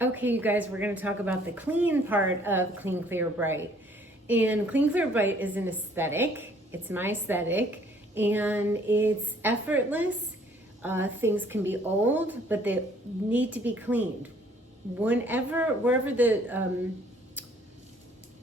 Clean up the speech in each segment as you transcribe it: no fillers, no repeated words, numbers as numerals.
Okay, you guys, we're going to talk about the clean part of Clean Clear Bright. And Clean Clear Bright is an aesthetic. It's my aesthetic, and it's effortless. Things can be old, but they need to be cleaned. Wherever the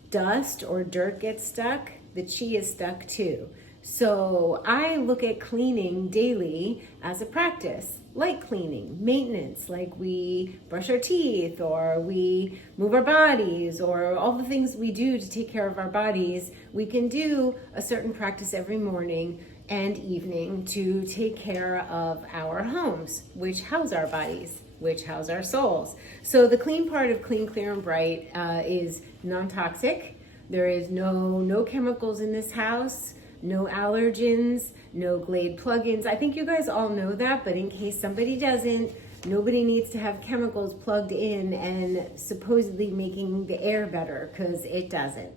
dust or dirt gets stuck, the chi is stuck too. So I look at cleaning daily as a practice, like cleaning, maintenance, like we brush our teeth or we move our bodies or all the things we do to take care of our bodies. We can do a certain practice every morning and evening to take care of our homes, which house our bodies, which house our souls. So the clean part of Clean, Clear, and Bright is non-toxic. There is no chemicals in this house. No allergens, no Glade plugins. I think you guys all know that, but in case somebody doesn't, nobody needs to have chemicals plugged in and supposedly making the air better, because it doesn't.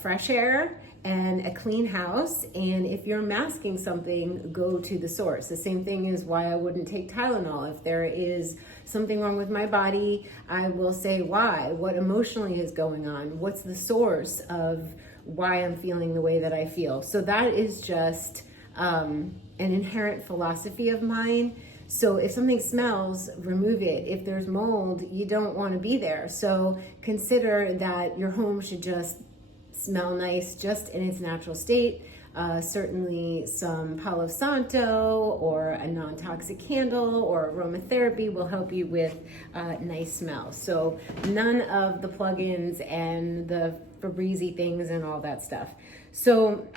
Fresh air and a clean house, and if you're masking something, go to the source. The same thing is why I wouldn't take Tylenol. If there is something wrong with my body, I will say why, what emotionally is going on, what's the source of why I'm feeling the way that I feel. So that is just an inherent philosophy of mine. So if something smells, remove it. If there's mold, you don't want to be there. So consider that your home should just smell nice just in its natural state. Certainly some Palo Santo or a non-toxic candle or aromatherapy will help you with nice smell. So none of the plugins and the Febreze things and all that stuff. So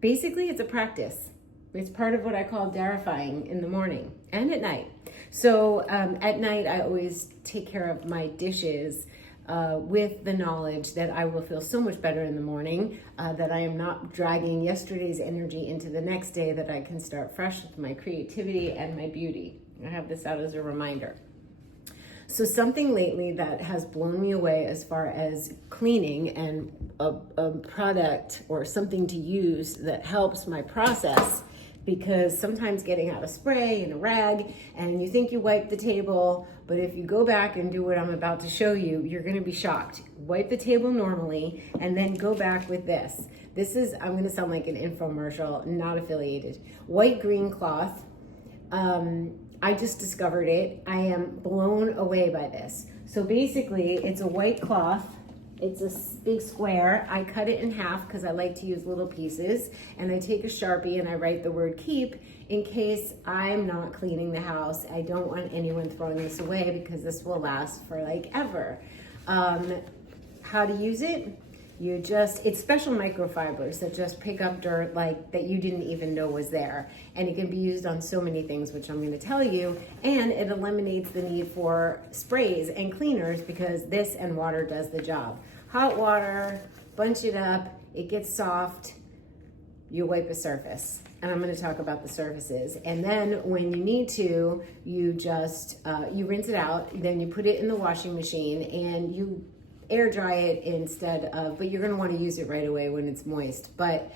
basically it's a practice. It's part of what I call darifying in the morning and at night. So at night I always take care of my dishes with the knowledge that I will feel so much better in the morning, that I am not dragging yesterday's energy into the next day, that I can start fresh with my creativity and my beauty. I have this out as a reminder. So something lately that has blown me away as far as cleaning and a product or something to use that helps my process, because sometimes getting out a spray and a rag and you think you wiped the table, but if you go back and do what I'm about to show you, you're gonna be shocked. Wipe the table normally and then go back with this. This is, I'm gonna sound like an infomercial, not affiliated. White green cloth. I just discovered it. I am blown away by this. So basically it's a white cloth. It's a big square. I cut it in half because I like to use little pieces, and I take a Sharpie and I write the word keep in case I'm not cleaning the house. I don't want anyone throwing this away because this will last for like ever. How to use it? It's special microfibers that just pick up dirt like that you didn't even know was there. And it can be used on so many things, which I'm gonna tell you. And it eliminates the need for sprays and cleaners because this and water does the job. Hot water, bunch it up, it gets soft, you wipe a surface. And I'm gonna talk about the surfaces. And then when you need to, you just, you rinse it out, then you put it in the washing machine and you air dry it instead of, but you're gonna wanna use it right away when it's moist, but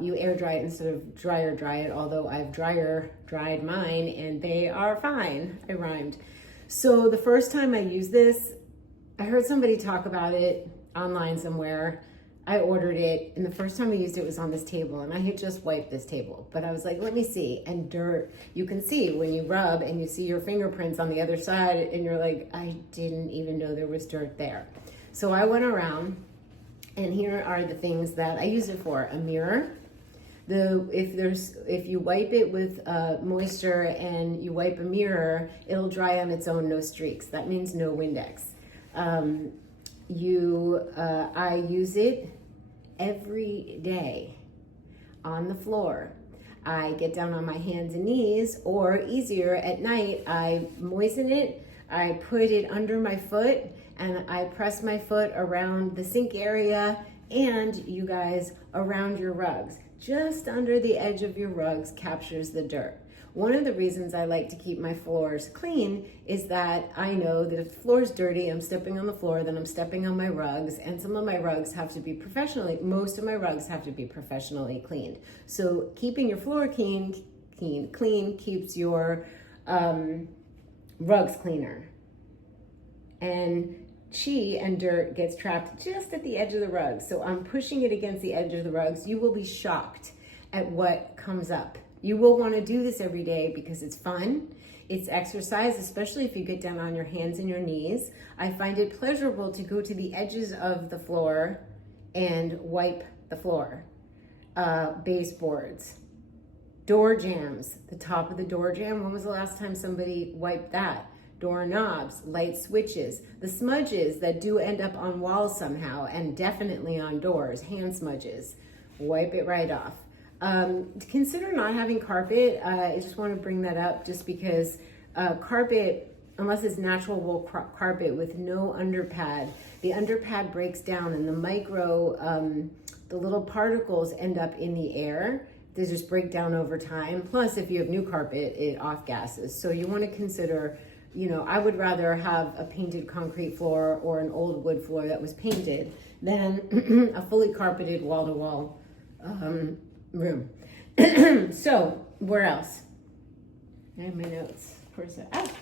you air dry it instead of dryer dry it, although I've dryer dried mine and they are fine. I rhymed. So the first time I used this, I heard somebody talk about it online somewhere. I ordered it, and the first time I used it was on this table, and I had just wiped this table, but I was like, let me see. And dirt, you can see when you rub and you see your fingerprints on the other side, and you're like, I didn't even know there was dirt there. So I went around, and here are the things that I use it for. A mirror. If you wipe it with moisture and you wipe a mirror, it'll dry on its own, no streaks. That means no Windex. I use it every day on the floor. I get down on my hands and knees, or easier at night, I moisten it, I put it under my foot, and I press my foot around the sink area and, you guys, around your rugs. Just under the edge of your rugs captures the dirt. One of the reasons I like to keep my floors clean is that I know that if the floor is dirty, I'm stepping on the floor, then I'm stepping on my rugs, and some of my rugs have to be most of my rugs have to be professionally cleaned. So keeping your floor clean keeps your rugs cleaner. And chi and dirt gets trapped just at the edge of the rugs. So I'm pushing it against the edge of the rugs. You will be shocked at what comes up. You will want to do this every day because it's fun. It's exercise, especially if you get down on your hands and your knees. I find it pleasurable to go to the edges of the floor and wipe the floor. Baseboards, door jambs, the top of the door jamb. When was the last time somebody wiped that? Doorknobs, light switches, the smudges that do end up on walls somehow, and definitely on doors, hand smudges. Wipe it right off. Consider not having carpet. I just want to bring that up just because carpet, unless it's natural wool carpet with no underpad, the underpad breaks down and the little particles end up in the air. They just break down over time. Plus, if you have new carpet, it off gases. So you want to consider, I would rather have a painted concrete floor or an old wood floor that was painted than a fully carpeted wall-to-wall room. So, where else? I have my notes. Of course,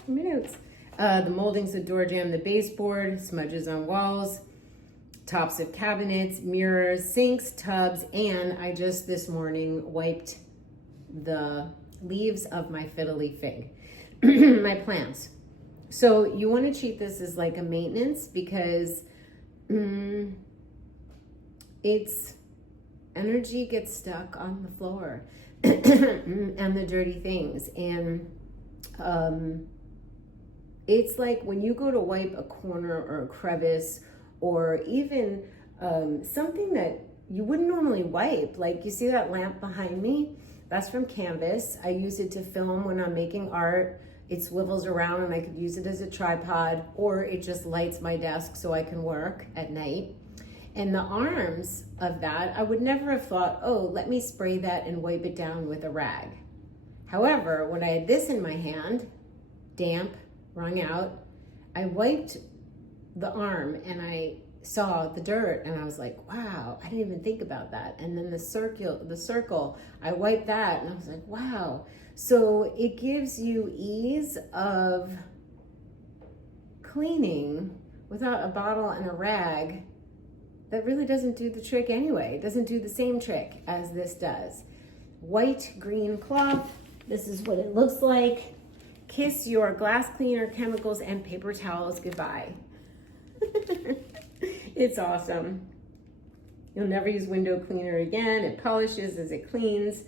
my notes. The moldings, the door jamb, the baseboard, smudges on walls, tops of cabinets, mirrors, sinks, tubs, and I just this morning wiped the leaves of my fiddly fig, my plants. So you want to treat this as like a maintenance because it's energy gets stuck on the floor and the dirty things. And it's like when you go to wipe a corner or a crevice or even something that you wouldn't normally wipe. Like you see that lamp behind me? That's from canvas. I use it to film when I'm making art. It swivels around and I could use it as a tripod, or it just lights my desk so I can work at night. And the arms of that, I would never have thought, oh, let me spray that and wipe it down with a rag. However, when I had this in my hand, damp, wrung out, I wiped the arm and I saw the dirt and I was like, wow, I didn't even think about that. And then the circle, I wiped that and I was like, wow. So it gives you ease of cleaning without a bottle and a rag. That really doesn't do the trick anyway. It doesn't do the same trick as this does. White, green cloth. This is what it looks like. Kiss your glass cleaner, chemicals, and paper towels goodbye. It's awesome. You'll never use window cleaner again. It polishes as it cleans.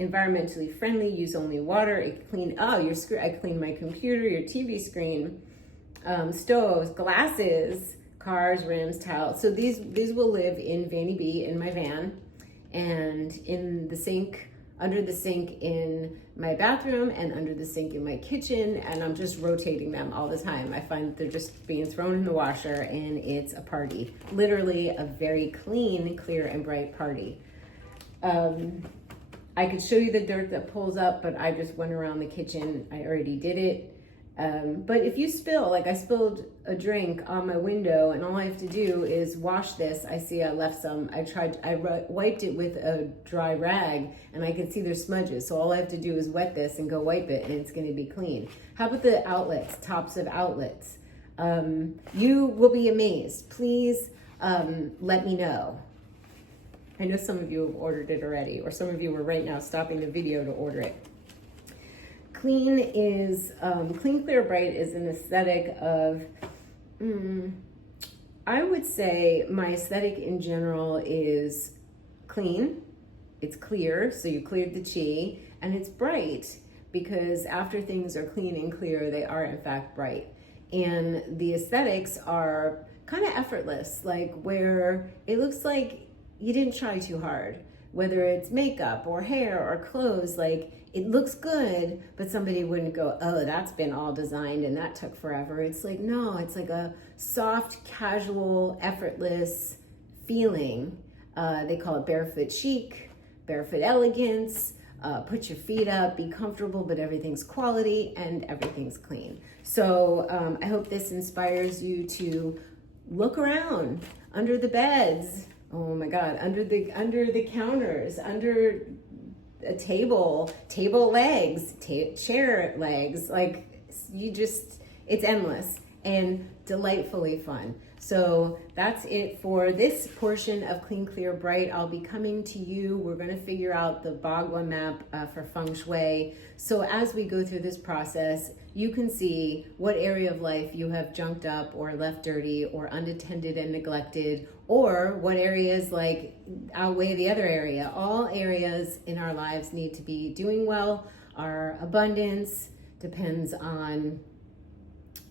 Environmentally friendly. Use only water. It clean. Oh, your screen. I clean my computer, your TV screen, stoves, glasses, cars, rims, tiles. So these will live in Vanny B in my van, and in the sink, under the sink in my bathroom, and under the sink in my kitchen, and I'm just rotating them all the time. I find that they're just being thrown in the washer and it's a party. Literally a very clean, clear, and bright party. I could show you the dirt that pulls up, but I just went around the kitchen. I already did it. But if you spill, like I spilled a drink on my window and all I have to do is wash this. I see I left some, I wiped it with a dry rag and I can see there's smudges. So all I have to do is wet this and go wipe it and it's gonna be clean. How about the outlets, tops of outlets? You will be amazed. Please let me know. I know some of you have ordered it already, or some of you are right now stopping the video to order it. Clean, clear, bright is an aesthetic of, I would say my aesthetic in general is clean. It's clear, so you cleared the chi, and it's bright because after things are clean and clear, they are in fact bright. And the aesthetics are kind of effortless, like where it looks like you didn't try too hard, whether it's makeup or hair or clothes, like it looks good, but somebody wouldn't go, oh, that's been all designed and that took forever. It's like, no, it's like a soft, casual, effortless feeling. They call it barefoot chic, barefoot elegance. Put your feet up, be comfortable, but everything's quality and everything's clean. So I hope this inspires you to look around under the beds. Oh my God, under the counters, under a table legs, chair legs, like it's endless and delightfully fun. So that's it for this portion of Clean, Clear, Bright. I'll be coming to you. We're going to figure out the Bagua map for Feng Shui. So as we go through this process, you can see what area of life you have junked up or left dirty or unattended and neglected, or what areas like outweigh the other area. All areas in our lives need to be doing well. Our abundance depends on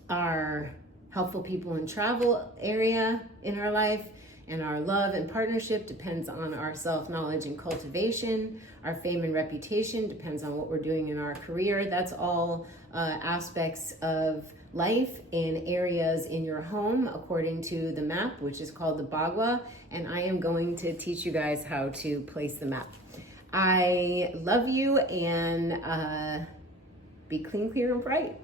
our helpful people and travel area in our life, and our love and partnership depends on our self-knowledge and cultivation. Our fame and reputation depends on what we're doing in our career. That's all aspects of life in areas in your home according to the map, which is called the Bagua, and I am going to teach you guys how to place the map. I love you, and be clean, clear, and bright.